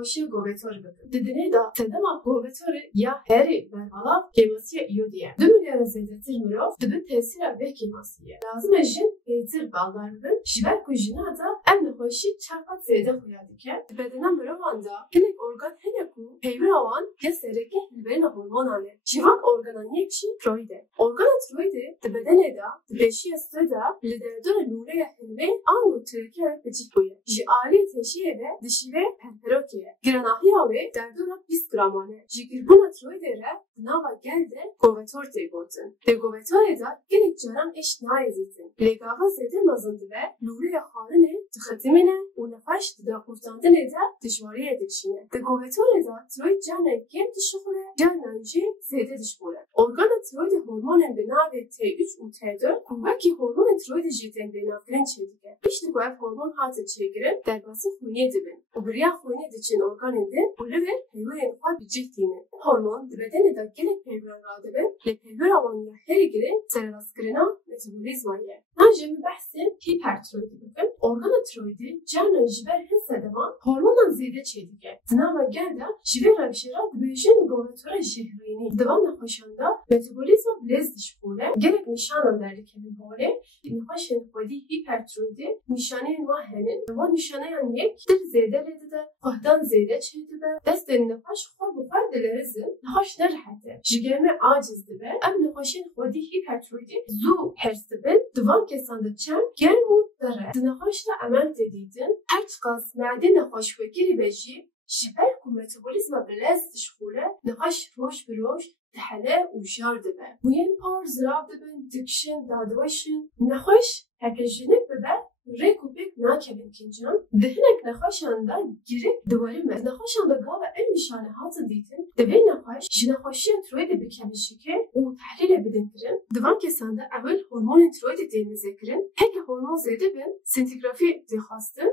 نخوشی گوبتور بکن. ددنه دا سدما گوبتور یا هری بربالا کیماسی ایودیه. 2 میلیارد زیاده تر مروف دبن تاثیر به کیماسیه. لازم جن پیتر بالدار بن. شبر کوچینا دا ام نخوشی چقدر زیاده خیالی که بدن مروفاندا کنک organ هنگو پیور آوان یا سرکه هلبرن هورمونانه. جوان organan یکشی ترویده. organ ترویده دبدنه دا دبشی استدا لدردون نوره هلبه آنگو ترکه بچیکویه. جی آلی تشیه به دشیوه پنپروکیه. گراناهی آوه دردون 20 گرامانه. جی گربون ترویده را ناوا گلده گوبتور تیگوتن. ده گوبتور دا گلک جرام اش نایزیتن. لگاوا زده مزنده و نوره خانه تختیمینه و نفش دا kurtandığında dışarı edilişine. De govetore da tiroid canı gem dışıfıra, canlıcı zede dışıfıra. Organa tiroid hormonun benavi T3 u T4, kuvvaki hormonun tiroid jiten benavgiren çeydike. İşte bu ev hormon hatı çeygiren, derbası huniye dibin. O biriya huniye diçin organından, ulu ve peyveren ufak bir cihtine. Hormon, dibedene da gelek peyveren radibin, le peyver avanıya her giren, servaskirina metabolizmaya. Najemi bahsin hipertiroidi bakın. Organa tiroidi, canlı jiber sedema hormonan zede çeydike. Znava gelda jiver ravşera dibêjin govetora jehrini. Divan nexweşanda metabolizma bilez dişbûne gelek nîşanan derdikevin bolê nexweşên xwedî hipertiroîdê nîşaneyên wa henin. Wa nîşaneyan yek dil zêde lê dide, xwehdan zêde çêdibe, destên nexweş xwe bi xwe dilerizin, nexweş nerihete. Ji germê aciz dibe, em nexweşên xwedî hipertiroîdê zû hers dibin, divan kesan de çem germ û dere. Di nexweş de emel tê dîtin, her çiqas معده نخوشوگیری بجی جبر کو متابولیزم بلز دشخوله نخوش روش به روش دهله و جار دبه بوین پار زراب دبن دکشن دادوشن نخوش هکه جنک ببه ریکو بیک ناکبین کنجان دهنک نخوشانده گیرک دواری مد نخوشانده گاوه این نشانه هاتن دیتن دوی نخوش جنخوشی تروید بکمیشی که و تحلیل بدن کرن دوان کسانده اول هورمون تروید دینزه کرن هکه هورمون زیده بین سنتیگرافی دیخواستن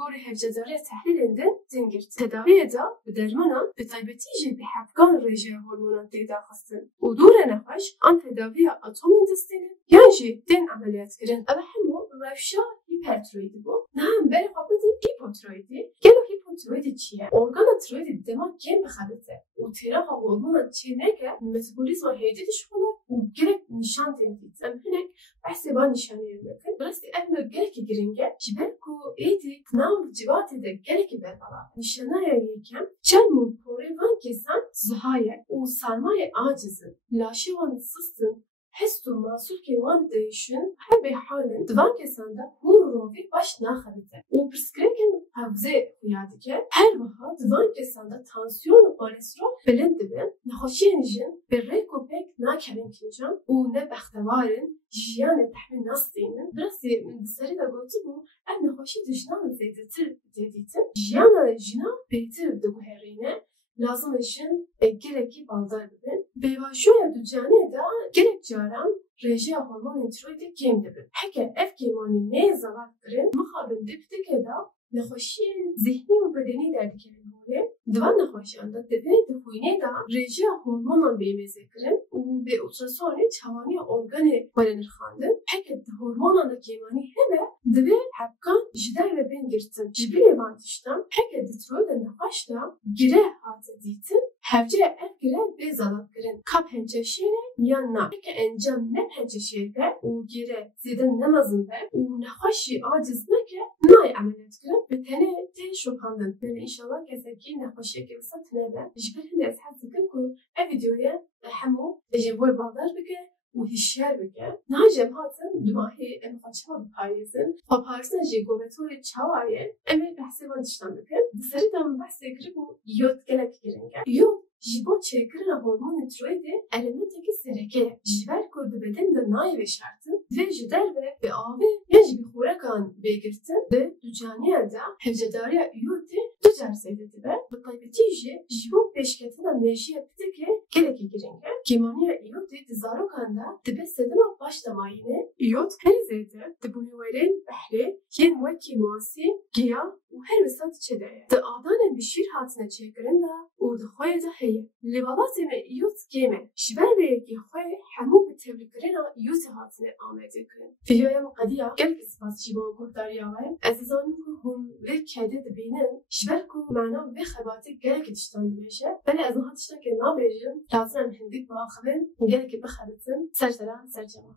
گوری هفجداری تحلیلinde dingir. Tedaviye da bi dermanan bi taybetî bi hevkan rêjeya hormonan tê daxistin. û dûre nexweş an tedaviya atomên destînin yan jî tên ameliyatkirin. Ev hemû rewşa hipertiroîdî bû. Nihan berê xwe bidin hipotiroîdî. Gelo hipotiroîdî çi ye? Organa tiroîdê dema kêm bixebite û têraxa hormonan çê neke metabolîzma hêdî dişxile û girek nîşan tên dît. Em hinek behsê van nîşaneyên bikin. Birastî ev me gelekî giring e ji ber ku êdî nav civatê de gelekî berbala. Nîşanaya yêkem çerm û porê van kesan zihaye û sarmayê acizin. Laşê wan sistin hest û masûlkê wan değişin her bê halin divan kesan de hûr û rovî baş naxebite. û pirsgirêkên hevzê xuya dike her wiha divan kesan de tansiyon û kolesterol bilind dibin. Nexweşiyên jin bi rêk û pêk nakevin kincan û ne bextewarin jiyanê tehmîl nas dînin. Birastî min di serî de gotibû ev nexweşî di jinan zêdetir tê dîtin. Jiyana jina pêtir diguherîne. Lazım için gerekli baldar bibin. Beyvaşoya ducanê da gerek caran rêjeya hormonên tiroîdê kêm dibin. Heke ev kêmanî nê zarar kirin, mixabin diptike da nexweşiyên zihnî û bedenî derdikevin bolê. Divan nexweşiyan da divê di xwînê da rêjeya hormonan bêmêzê kirin û bê ultrasonê çawaniya organê xwe nirxandin. Heke di hormonan da kêmanî hebe divê hevkan ji derve bên girtin. Ji birê van tiştan heke di tiroîda nexweş da gire hate dîtin. Hevcire ev gire bê zalat kirin. Ka pençeşêre yan na. Heke encam ne pençeşê be û gire zêde nemezin be û nexweş jî aciz neke nayê emeliyat kirin. Bi tenê tê şopandin. Yani inşallah kesekî nexweşiyekê wisa tune be. Ji ber hindê ez hez dikim ku ev videoya hemû ji bo baldar bike û hişyar bike. Niha jem hatin dimahê em xwe çawa bipayêzin. Xwe parîzina jî govetorê çawa ye em ê behsê wan tiştan bikin. Di serî de min behsê kiribû yod gelek giring e. Yod ji bo çêkirina hormonên tiroîdê elementekî sereke ye. Ji ber ku di bedenê de nayê veşartin divê ji derve bi avê yan jî bi xûrekan bêgirtin di ducaniya da hevcedariya iyotê du car zêde dibe. Bi taybetî jî ji bo pêşketina mejîya pitekê gelekî giring e. Kêmaniya iyotê di zarokan da dibe sedema baş damayînê. İyot herî zêde di bulûwerên behrê yên wekî masî, giya û her wisa diçe de ye. Di adanên bi şîr hatine çêkirin da û di xwe de heye. Li welatê me iyot kêm e. Ji ber vê yekî xwe hemû bi tevlîkirina iyotê hatine amade kirin. Videoya me qediya gelekî spas ji bo guhdariya we. Ez dizanim ku hûn vê kedê dibînin ji ber ku معنا بخباتك جالك تشتان بيشه بل از نها تشتان که نابیجم لازم هندیک باخبن جالك بخبتن سرجرا سرجرا